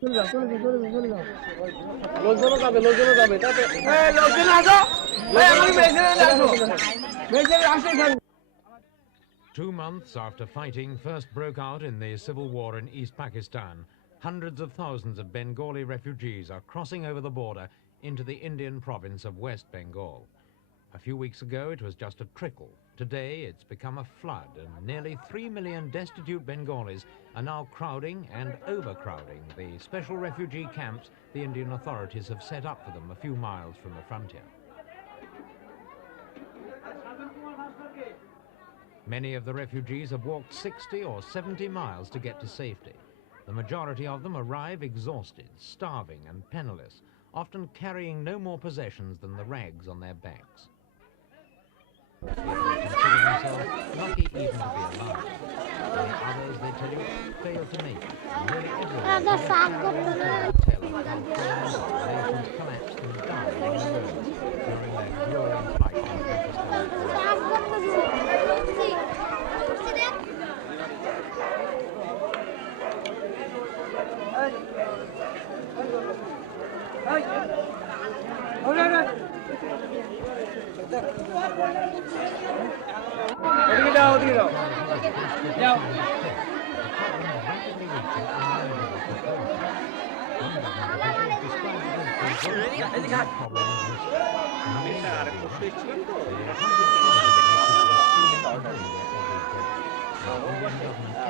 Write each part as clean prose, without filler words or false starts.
চলে যাও চলে যাও চলে যাও চলে যাও লোকজনও যাবে তাতে লোকজন আসো আমি মেসেজ আসো মেসেজ আসে এখানে 2 months after fighting first broke out in the civil war in East Pakistan, hundreds of thousands of Bengali refugees are crossing over the border into the Indian province of West Bengal. A few weeks ago, it was just a trickle. Today, it's become a flood, and nearly 3 million destitute Bengalis are now crowding and overcrowding the special refugee camps the Indian authorities have set up for them a few miles from the frontier. Many of the refugees have walked 60 or 70 miles to get to safety. The majority of them arrive exhausted, starving and penniless, often carrying no more possessions than the rags on their backs. They consider themselves lucky even to be alive. While others, they tell you, fail to make it. Nearly everyone tell of how homes or nations collapsed and died on the roads during their grueling fight in Pakistan.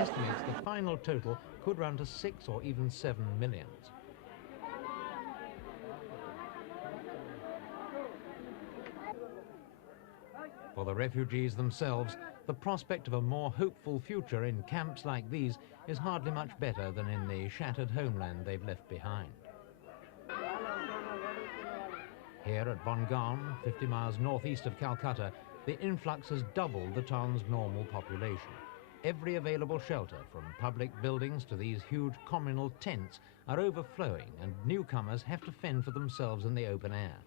Estimates the final total could run to 6 or even 7 millions. For the refugees themselves, the prospect of a more hopeful future in camps like these is hardly much better than in the shattered homeland they've left behind. Here at Bengal, 50 miles northeast of Calcutta, the influx has doubled the town's normal population. Every available shelter, from public buildings to these huge communal tents, are overflowing, and newcomers have to fend for themselves in the open air.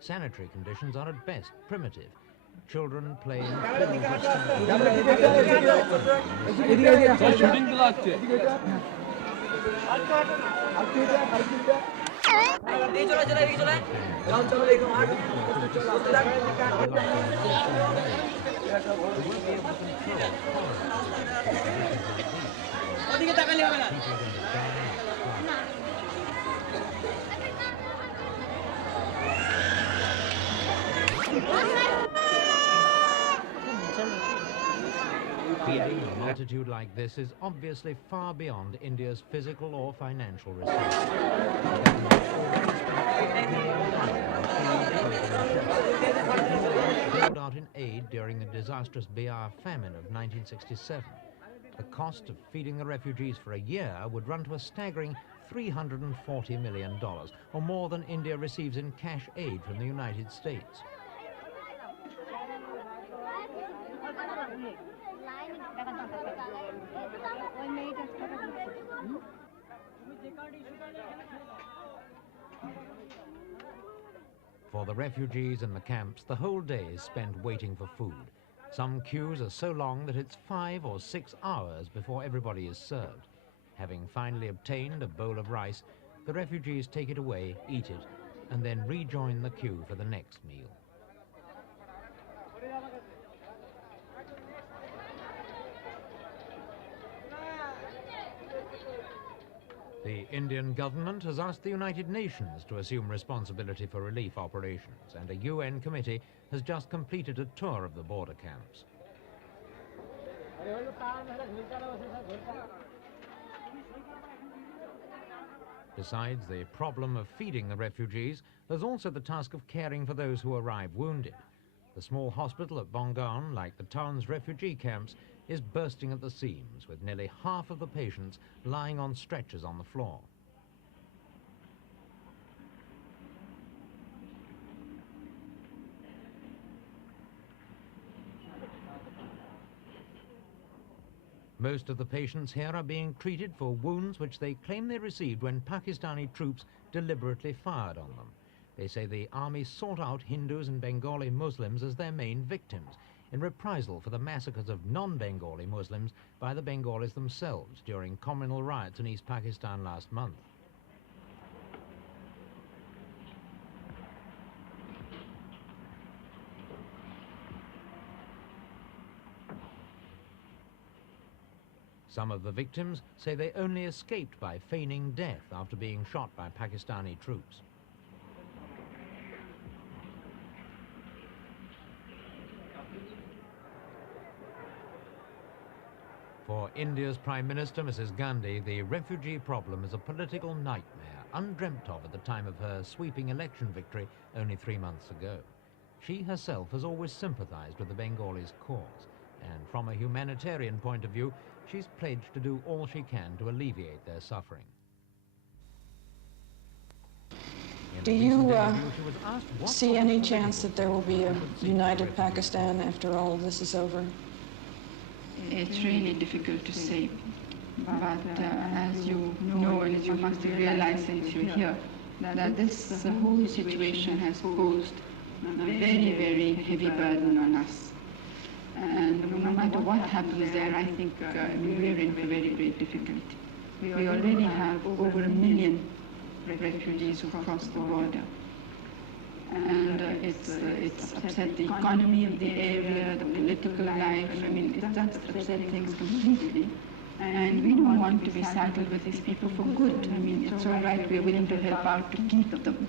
Sanitary conditions are at best primitive. Children play in Feeding a multitude like this is obviously far beyond India's physical or financial resources. Bailed out in aid during the disastrous BR famine of 1967. The cost of feeding the refugees for a year would run to a staggering $340 million, or more than India receives in cash aid from the United States. For the refugees in the camps, the whole day is spent waiting for food. Some queues are so long that it's 5 or 6 hours before everybody is served. Having finally obtained a bowl of rice, the refugees take it away, eat it, and then rejoin the queue for the next meal. The Indian government has asked the United Nations to assume responsibility for relief operations, and a UN committee has just completed a tour of the border camps. Besides the problem of feeding the refugees, there's also the task of caring for those who arrive wounded. The small hospital at Bengal, like the town's refugee camps, is bursting at the seams, with nearly half of the patients lying on stretchers on the floor. Most of the patients here are being treated for wounds which they claim they received when Pakistani troops deliberately fired on them. They say the army sought out Hindus and Bengali Muslims as their main victims, in reprisal for the massacres of non-Bengali Muslims by the Bengalis themselves during communal riots in East Pakistan last month. Some of the victims say they only escaped by feigning death after being shot by Pakistani troops. For India's Prime Minister, Mrs. Gandhi, the refugee problem is a political nightmare, undreamt of at the time of her sweeping election victory only 3 months ago. She herself has always sympathized with the Bengalis' cause, and from a humanitarian point of view, she's pledged to do all she can to alleviate their suffering. Do you see any chance that there will be a united Pakistan after all of this is over? It's really difficult to say, but as you know, and as you must realize since you're here, that this whole situation has posed a very, very heavy burden on us. And no matter what happens there, I think we're in for very great difficulty. We already have over 1 million refugees who've crossed the border. And it's upset the economy of the area, the political life. I mean, it's just upset things completely. And we don't want to be saddled with these people for good. I mean, it's all right, we're willing to help out to keep them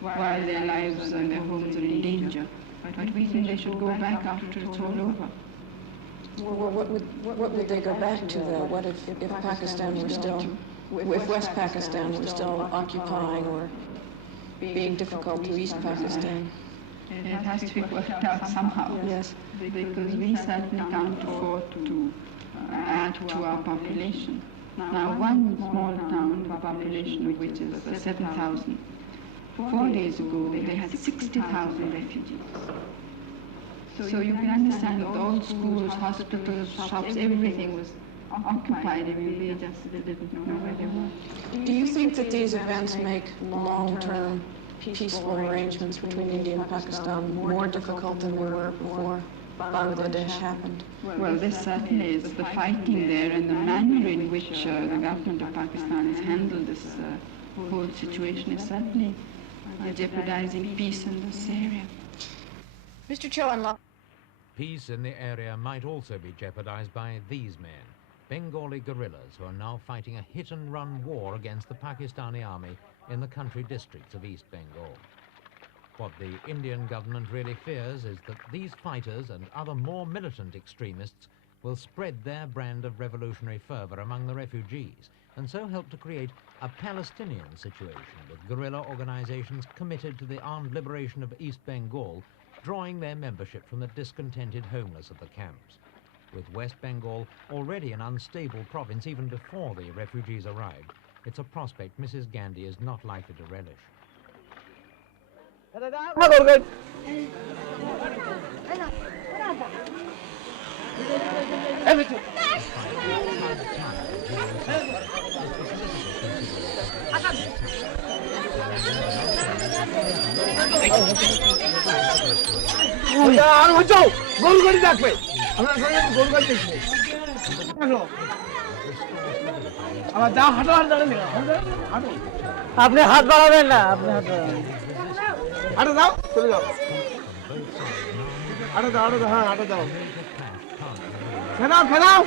while their lives and their homes are in danger. But we think they should go back after it's all over. Well, what would they go back to, though? What if Pakistan were still, if West Pakistan were still occupying or being difficult to East Pakistan? It has to be worked out somehow. Yes. Because we certainly can't afford to add to our population. Now, one small town, the population of which is 7,000, 4 days ago they had 60,000 refugees. So you can understand that all schools, hospitals, shops, everything was occupied. I mean, they just didn't know where they were. Do you think that these events make long-term peaceful arrangements between India and Pakistan more difficult than they were before Bangladesh happened? Well, this certainly is. The fighting there and the manner in which the government of Pakistan has handled this whole situation is certainly jeopardizing peace in this area. Mr. Chowanla. Peace in the area might also be jeopardized by these men, Bengali guerrillas who are now fighting a hit-and-run war against the Pakistani army in the country districts of East Bengal. What the Indian government really fears is that these fighters and other more militant extremists will spread their brand of revolutionary fervor among the refugees and so help to create a Palestinian situation with guerrilla organizations committed to the armed liberation of East Bengal, drawing their membership from the discontented homeless of the camps. With West Bengal already an unstable province even before the refugees arrived, it's a prospect Mrs. Gandhi is not likely to relish. আপনি হাত বাড়াবেন না, আপনি হাত বাড়াবেন। হাঁটো দাও, চলে যাও। হাঁটো দাও, হ্যাঁ হাঁটো দাও। খেলাও।